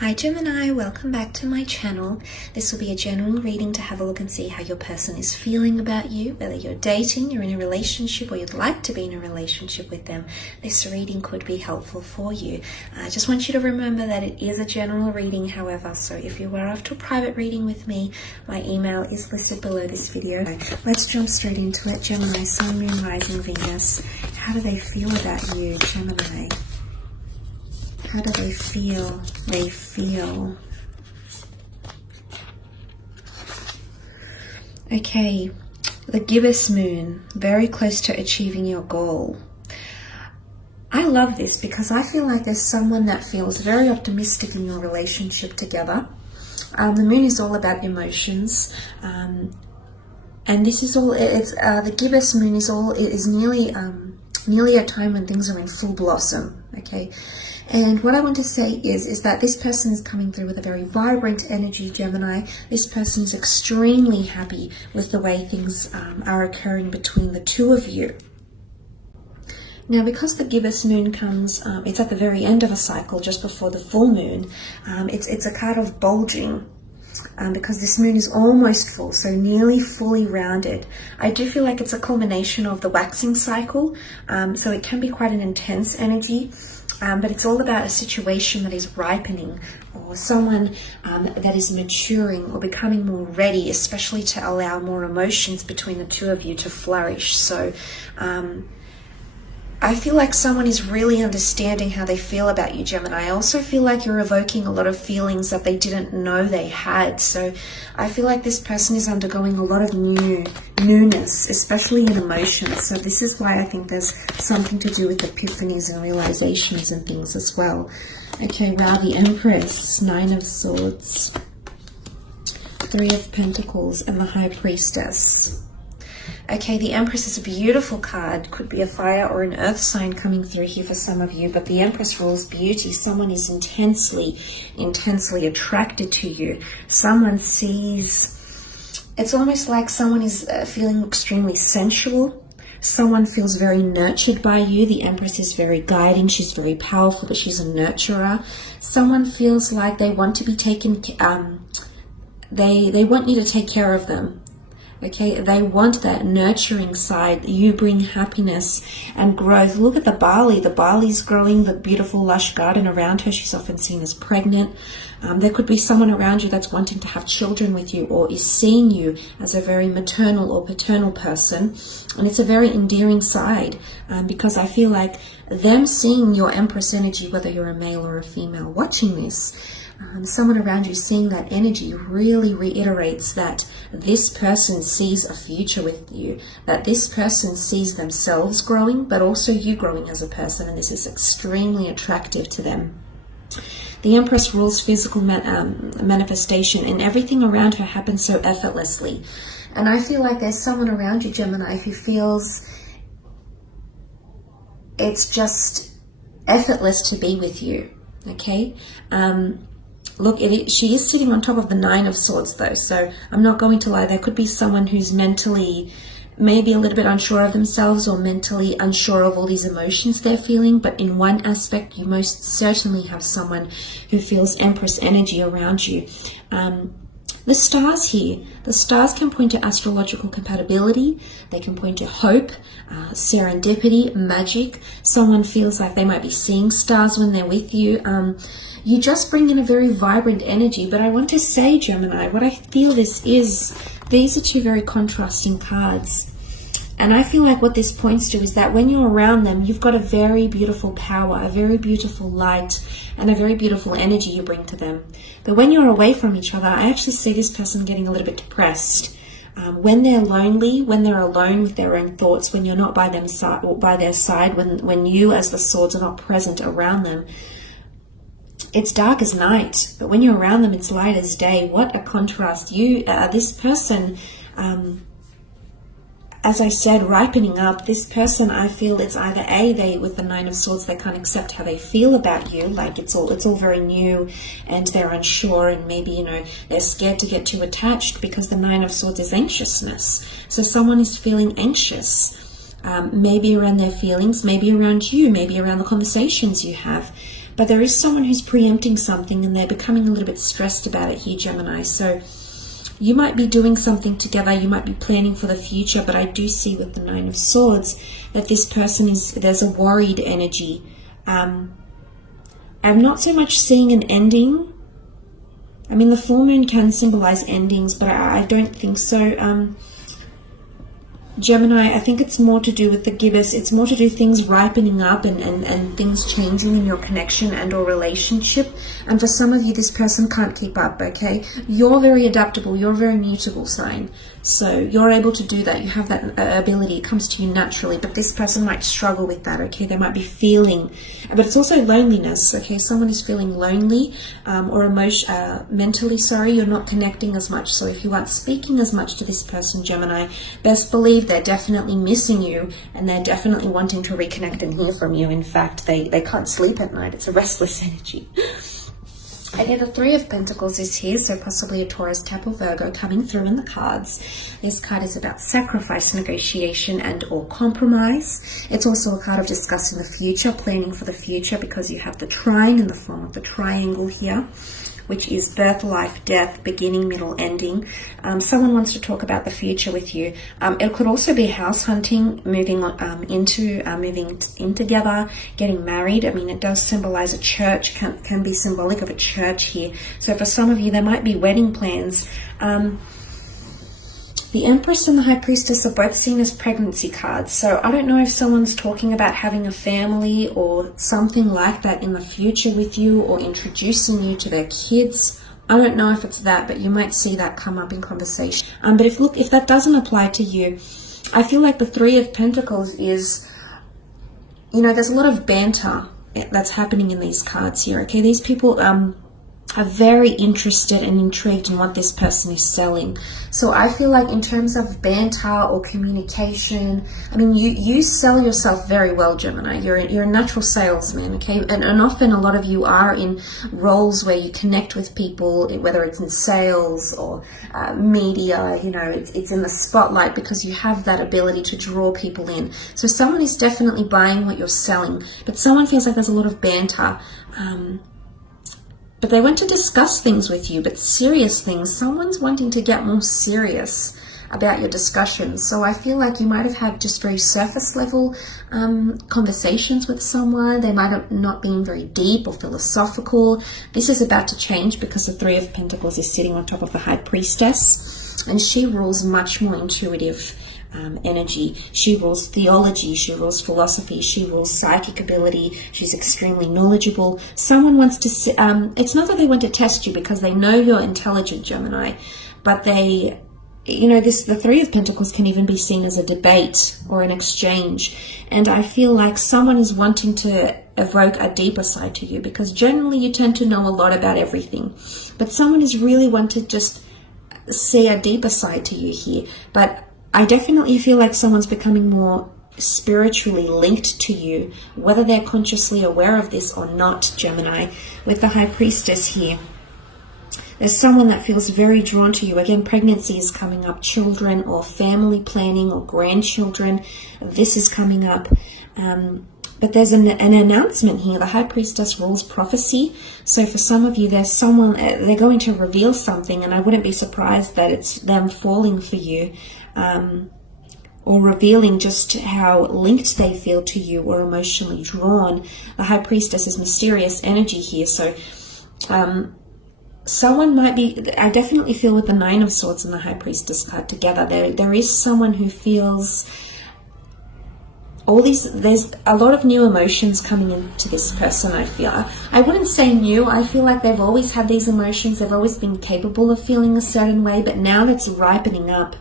Hi Gemini, welcome back to my channel. This will be a general reading to have a look and see how your person is feeling about you, whether you're dating, you're in a relationship, or you'd like to be in a relationship with them. This reading could be helpful for you. I just want you to remember that it is a general reading, however, so if you were after a private reading with me, my email is listed below this video. Let's jump straight into it. Gemini, Sun, Moon, Rising, Venus. How do they feel about you, Gemini? How do they feel? They feel. Okay, the Gibbous moon, very close to achieving your goal. I love this because I feel like there's someone that feels very optimistic in your relationship together. The moon is all about emotions. And this is all, the Gibbous moon is nearly a time when things are in full blossom, okay? And what I want to say is that this person is coming through with a very vibrant energy, Gemini. This person is extremely happy with the way things are occurring between the two of you. Now, because the Gibbous moon comes, it's at the very end of a cycle, just before the full moon, it's a card of bulging. Because this moon is almost full, so nearly fully rounded. I do feel like it's a culmination of the waxing cycle, so it can be quite an intense energy, but it's all about a situation that is ripening, or someone that is maturing or becoming more ready, especially to allow more emotions between the two of you to flourish. So I feel like someone is really understanding how they feel about you, Gemini. I also feel like you're evoking a lot of feelings that they didn't know they had. So I feel like this person is undergoing a lot of newness, especially in emotions. So this is why I think there's something to do with epiphanies and realizations and things as well. Okay, wow, the Empress, 9 of Swords, 3 of Pentacles, and the High Priestess. Okay, the Empress is a beautiful card. Could be a fire or an earth sign coming through here for some of you, but the Empress rules beauty. Someone is intensely attracted to you. Someone sees, it's almost like someone is feeling extremely sensual. Someone feels very nurtured by you. The Empress is very guiding. She's very powerful, but she's a nurturer. Someone feels like they want to be taken, they want you to take care of them. Okay, they want that nurturing side. You bring happiness and growth. Look at the barley. The barley's growing, the beautiful lush garden around her. She's often seen as pregnant. There could be someone around you that's wanting to have children with you, or is seeing you as a very maternal or paternal person. And it's a very endearing side, because I feel like them seeing your Empress energy, whether you're a male or a female watching this, someone around you seeing that energy really reiterates that this person sees a future with you, that this person sees themselves growing, but also you growing as a person, and this is extremely attractive to them. The Empress rules physical manifestation, and everything around her happens so effortlessly. And I feel like there's someone around you, Gemini, who feels it's just effortless to be with you, okay? Look, she is sitting on top of the 9 of Swords though, so I'm not going to lie. There could be someone who's mentally maybe a little bit unsure of themselves, or mentally unsure of all these emotions they're feeling. But in one aspect, you most certainly have someone who feels Empress energy around you. The stars here, the stars can point to astrological compatibility. They can point to hope, serendipity, magic. Someone feels like they might be seeing stars when they're with you. You just bring in a very vibrant energy. But I want to say, Gemini, what I feel this is, these are two very contrasting cards. And I feel like what this points to is that when you're around them, you've got a very beautiful power, a very beautiful light, and a very beautiful energy you bring to them. But when you're away from each other, I actually see this person getting a little bit depressed. When they're lonely, when they're alone with their own thoughts, when you're not by their side, when you as the Swords are not present around them, it's dark as night. But when you're around them, it's light as day. What a contrast. This person, as I said, ripening up. This person, I feel it's either they with the 9 of Swords, they can't accept how they feel about you, like it's all very new, and they're unsure, and maybe they're scared to get too attached, because the 9 of Swords is anxiousness. So someone is feeling anxious, maybe around their feelings, maybe around you, maybe around the conversations you have. but there is someone who's preempting something and they're becoming a little bit stressed about it here, Gemini. So you might be doing something together, you might be planning for the future, but I do see with the Nine of Swords that this person there's a worried energy. I'm not so much seeing an ending. I mean, the full moon can symbolize endings, but I don't think so. Gemini, I think it's more to do with the gibbous. It's more to do things ripening up and things changing in your connection and or relationship. And for some of you, this person can't keep up, okay? You're very adaptable. You're a very mutable sign. So you're able to do that. You have that ability. It comes to you naturally. But this person might struggle with that, okay? They might be feeling, but it's also loneliness, okay? Someone is feeling lonely or mentally, sorry, you're not connecting as much. So if you aren't speaking as much to this person, Gemini, best believe they're definitely missing you and they're definitely wanting to reconnect and hear from you. In fact, they can't sleep at night. It's a restless energy. Okay, the Three of Pentacles is here, so possibly a Taurus, Cap, or Virgo coming through in the cards. This card is about sacrifice, negotiation, and or compromise. It's also a card of discussing the future, planning for the future, because you have the trine in the form of the triangle here, which is birth, life, death, beginning, middle, ending. Someone wants to talk about the future with you. It could also be house hunting, moving in together, getting married. I mean, it does symbolize a church, can be symbolic of a church here. So for some of you, there might be wedding plans. The Empress and the High Priestess are both seen as pregnancy cards. So I don't know if someone's talking about having a family or something like that in the future with you, or introducing you to their kids. I don't know if it's that, but you might see that come up in conversation. But if that doesn't apply to you, I feel like the Three of Pentacles is, there's a lot of banter that's happening in these cards here, okay? These people are very interested and intrigued in what this person is selling. So I feel like in terms of banter or communication, I mean, you sell yourself very well, Gemini. You're a natural salesman, okay? And often a lot of you are in roles where you connect with people, whether it's in sales or media, it's in the spotlight because you have that ability to draw people in. So someone is definitely buying what you're selling, but someone feels like there's a lot of banter. But they want to discuss things with you, but serious things. Someone's wanting to get more serious about your discussions. So I feel like you might have had just very surface level conversations with someone. They might have not been very deep or philosophical. This is about to change because the Three of Pentacles is sitting on top of the High Priestess, and she rules much more intuitive energy. She rules theology, she rules philosophy, she rules psychic ability. She's extremely knowledgeable. Someone wants to it's not that they want to test you because they know you're intelligent, Gemini, but the Three of Pentacles can even be seen as a debate or an exchange. And I feel like someone is wanting to evoke a deeper side to you, because generally you tend to know a lot about everything, but someone is really wanting to just see a deeper side to you here. But I definitely feel like someone's becoming more spiritually linked to you, whether they're consciously aware of this or not, Gemini. With the High Priestess here, there's someone that feels very drawn to you. Again, pregnancy is coming up, children or family planning or grandchildren. This is coming up. But there's an announcement here. The High Priestess rules prophecy. So for some of you, there's someone, they're going to reveal something, and I wouldn't be surprised that it's them falling for you, or revealing just how linked they feel to you or emotionally drawn. The High Priestess is mysterious energy here. So someone might be, I definitely feel with the Nine of Swords and the High Priestess card together, there is someone who feels there's a lot of new emotions coming into this person. I feel, I wouldn't say new, I feel like they've always had these emotions, they've always been capable of feeling a certain way, but now that's ripening up.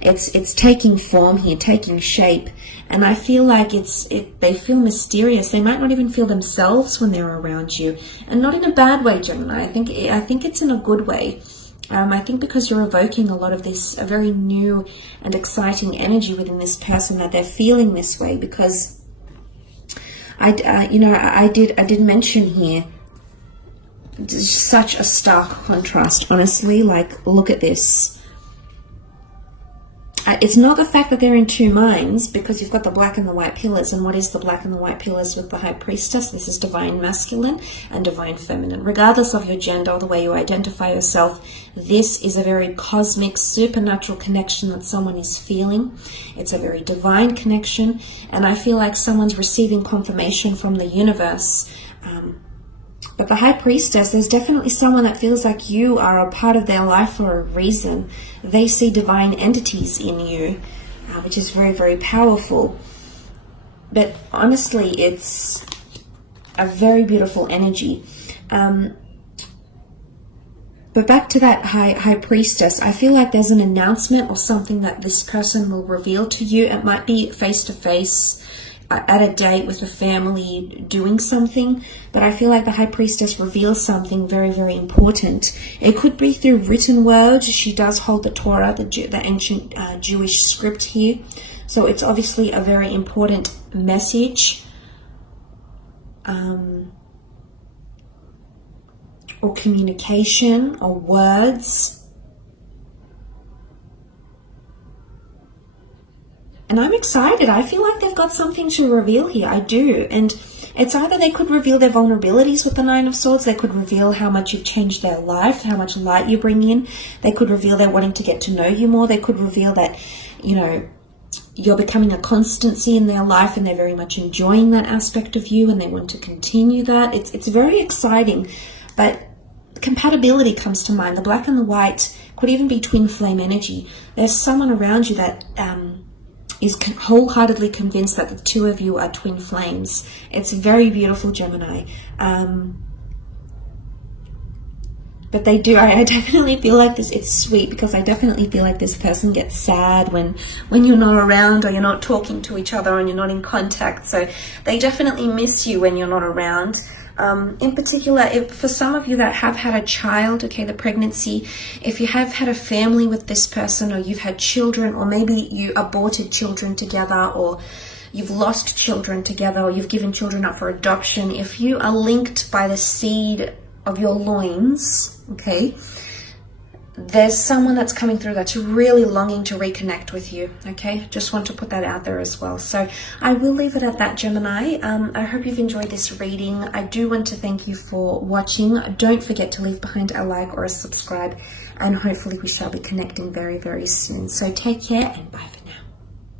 It's taking form here, taking shape, and I feel like they feel mysterious. They might not even feel themselves when they're around you, and not in a bad way, Gemini. I think it's in a good way. I think because you're evoking a lot of this, a very new and exciting energy within this person, that they're feeling this way. Because I did mention here, such a stark contrast, honestly. Like, look at this. But it's not the fact that they're in two minds, because you've got the black and the white pillars. And what is the black and the white pillars with the High Priestess? This is divine masculine and divine feminine. Regardless of your gender or the way you identify yourself, this is a very cosmic, supernatural connection that someone is feeling. It's a very divine connection. And I feel like someone's receiving confirmation from the universe. But the High Priestess, there's definitely someone that feels like you are a part of their life for a reason. They see divine entities in you, which is very, very powerful. But honestly, it's a very beautiful energy. But back to that High Priestess, I feel like there's an announcement or something that this person will reveal to you. It might be face-to-face, at a date with the family, doing something, but I feel like the High Priestess reveals something very, very important. It could be through written words. She does hold the Torah, the ancient Jewish script here, so it's obviously a very important message, or communication, or words. And I'm excited. I feel like they've got something to reveal here. I do. And it's either they could reveal their vulnerabilities with the Nine of Swords. They could reveal how much you've changed their life, how much light you bring in. They could reveal they're wanting to get to know you more. They could reveal that, you know, you're becoming a constancy in their life and they're very much enjoying that aspect of you and they want to continue that. It's very exciting. But compatibility comes to mind. The black and the white could even be twin flame energy. There's someone around you that is wholeheartedly convinced that the two of you are twin flames. It's very beautiful, Gemini. But they do, I definitely feel like this, it's sweet, because I definitely feel like this person gets sad when you're not around, or you're not talking to each other and you're not in contact. So they definitely miss you when you're not around. In particular, if for some of you that have had a child, okay, the pregnancy, if you have had a family with this person, or you've had children, or maybe you aborted children together, or you've lost children together, or you've given children up for adoption, if you are linked by the seed of your loins, okay, there's someone that's coming through that's really longing to reconnect with you, okay? Just want to put that out there as well. So I will leave it at that, Gemini. I hope you've enjoyed this reading. I do want to thank you for watching. Don't forget to leave behind a like or a subscribe, and hopefully we shall be connecting very, very soon. So take care, and bye for now.